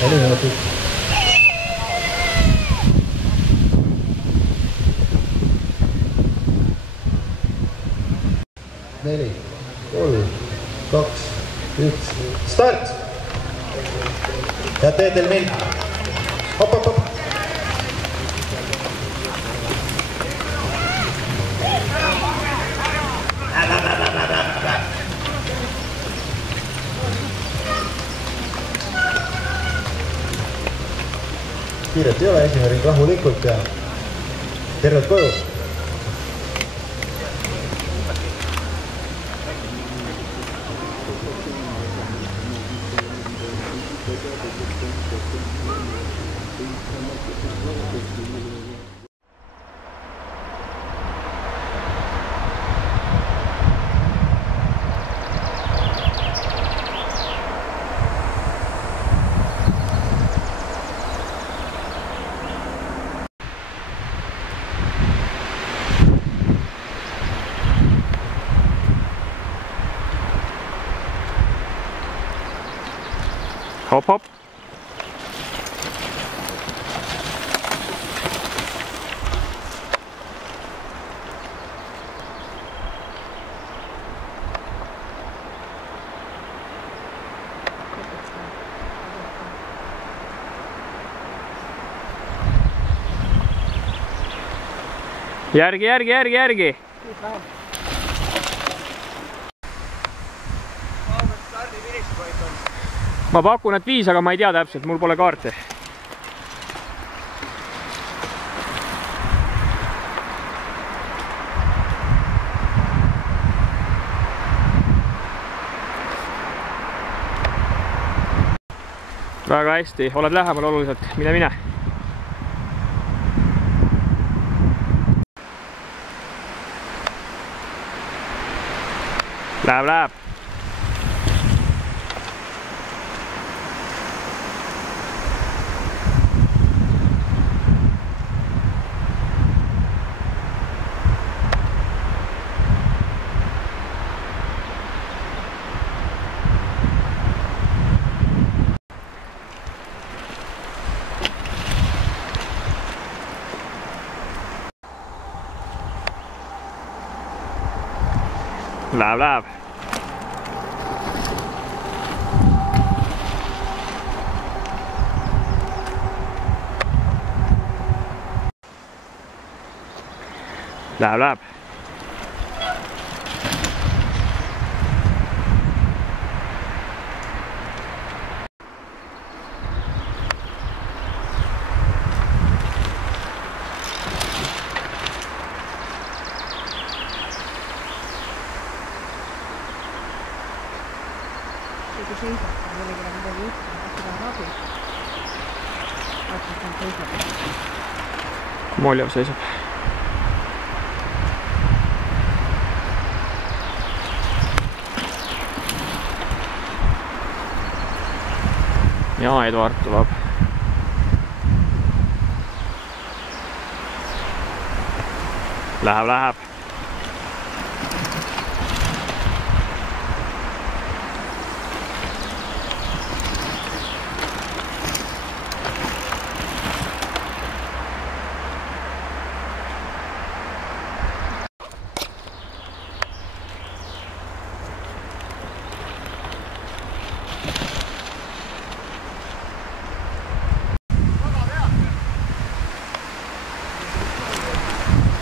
4 minutit. Neli, 3, 2, 1, start! Head teed teil minna. Hop, hop, hop. Kiiret ei ole, esimene ring rahulikult ja terved koju. Hop, hop. Järgi. Ma pakun, et 5, aga ma ei tea täpselt, mul pole kaarte. Väga hästi, oled lähemal oluliselt, mine. Läheb. Läheb. Läheb. Moljo seisab. Ja Eduard tuleb. Läheb.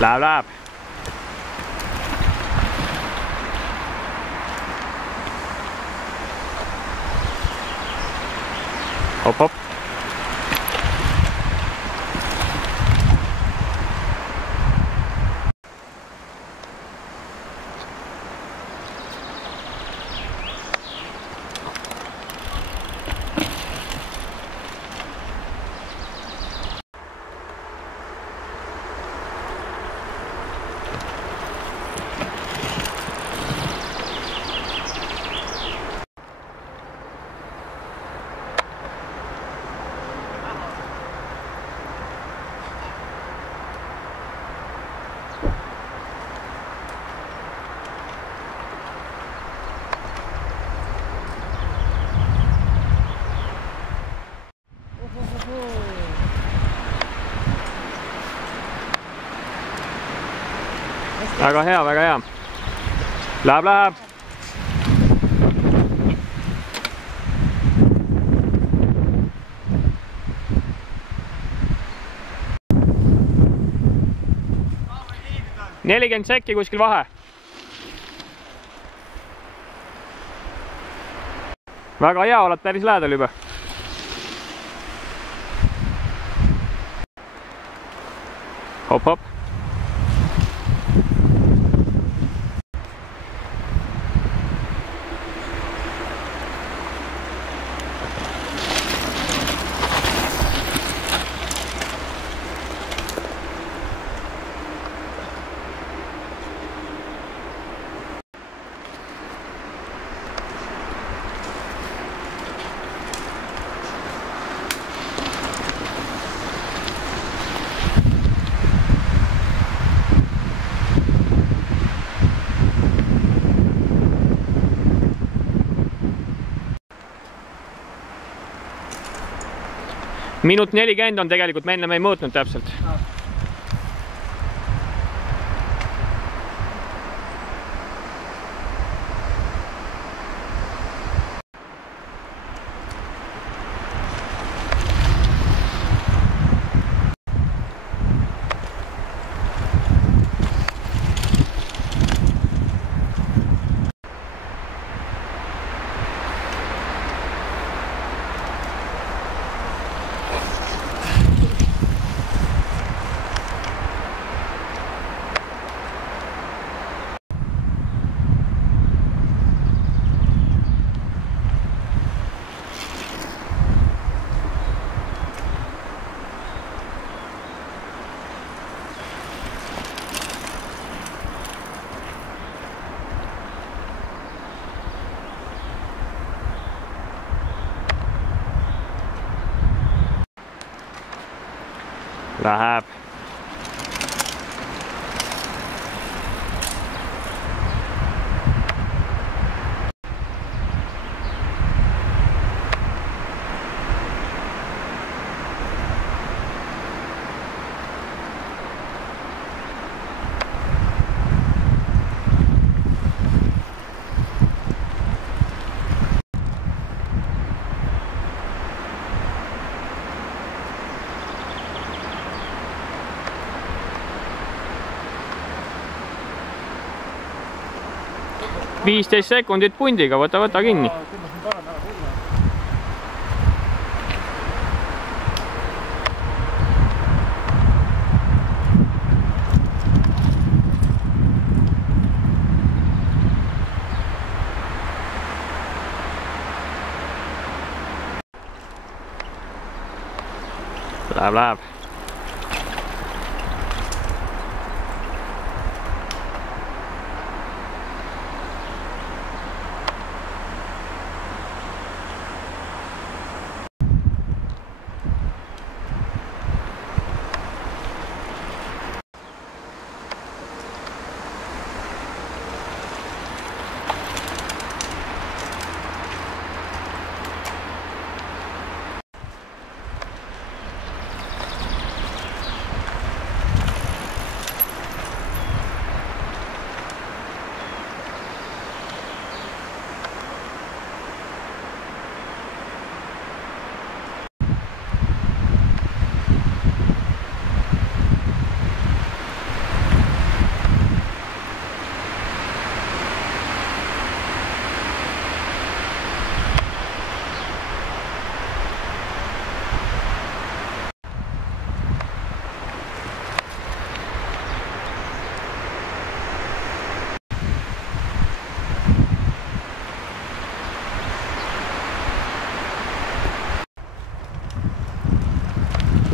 Läheb. Hop. väga hea, väga hea. Läheb. $40 sekki kuskil vahe. Väga hea, oled päris lähedal juba. Hop. Minut 40 on tegelikult, me enne ei mõõtnud täpselt. Läheb. $15 sekundit pundiga, võta kinni. Läheb.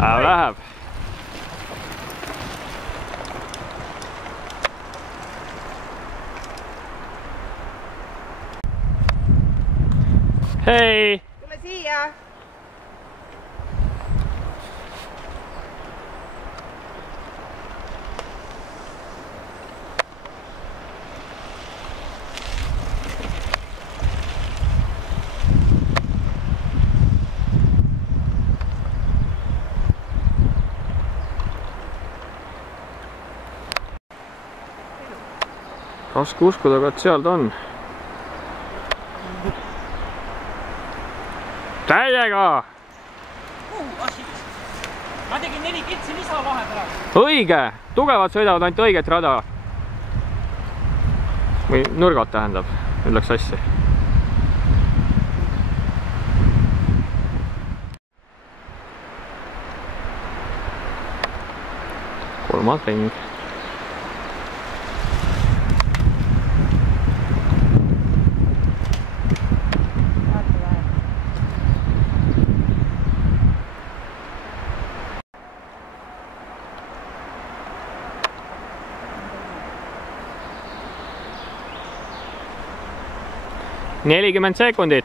Läheb. Hei! Tule siia! Raske uskuda, aga et seal ta on. Täiega! Ma tegin 4 kitsi lisa vahepeal. Õige! Tugevad sõidavad ainult õiget rada. Või nurgad tähendab. Nüüd läks sassi. Kolmas ring. Nelikümmend sekundit.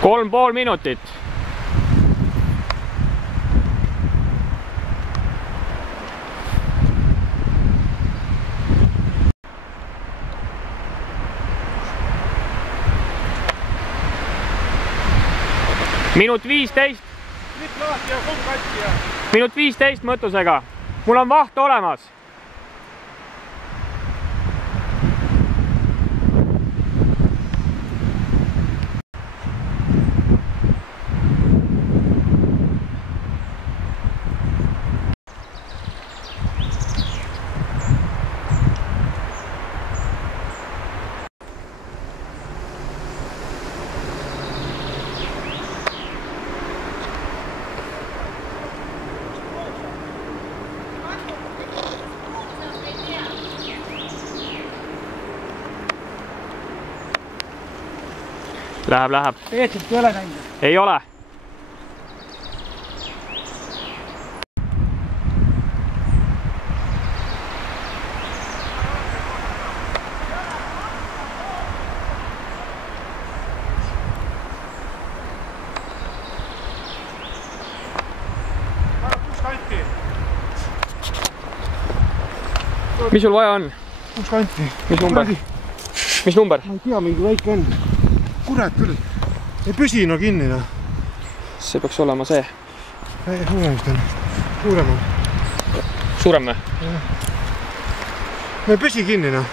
Kolm pool minutit. Minut 15. Minut 15 mõtusega. Mul on vaht olemas. Läheb. Peetrit ei ole näinud. Ei ole. Mis sul vaja on? Kus kanti? Mis number? Mis number? Ma ei tea, mingi väike on. Kurat küll. Ei püsi no kinni. No. See peaks olema see. Ei, suuremist on. Suurem on. Suurem või? Ma ei püsi kinni. No.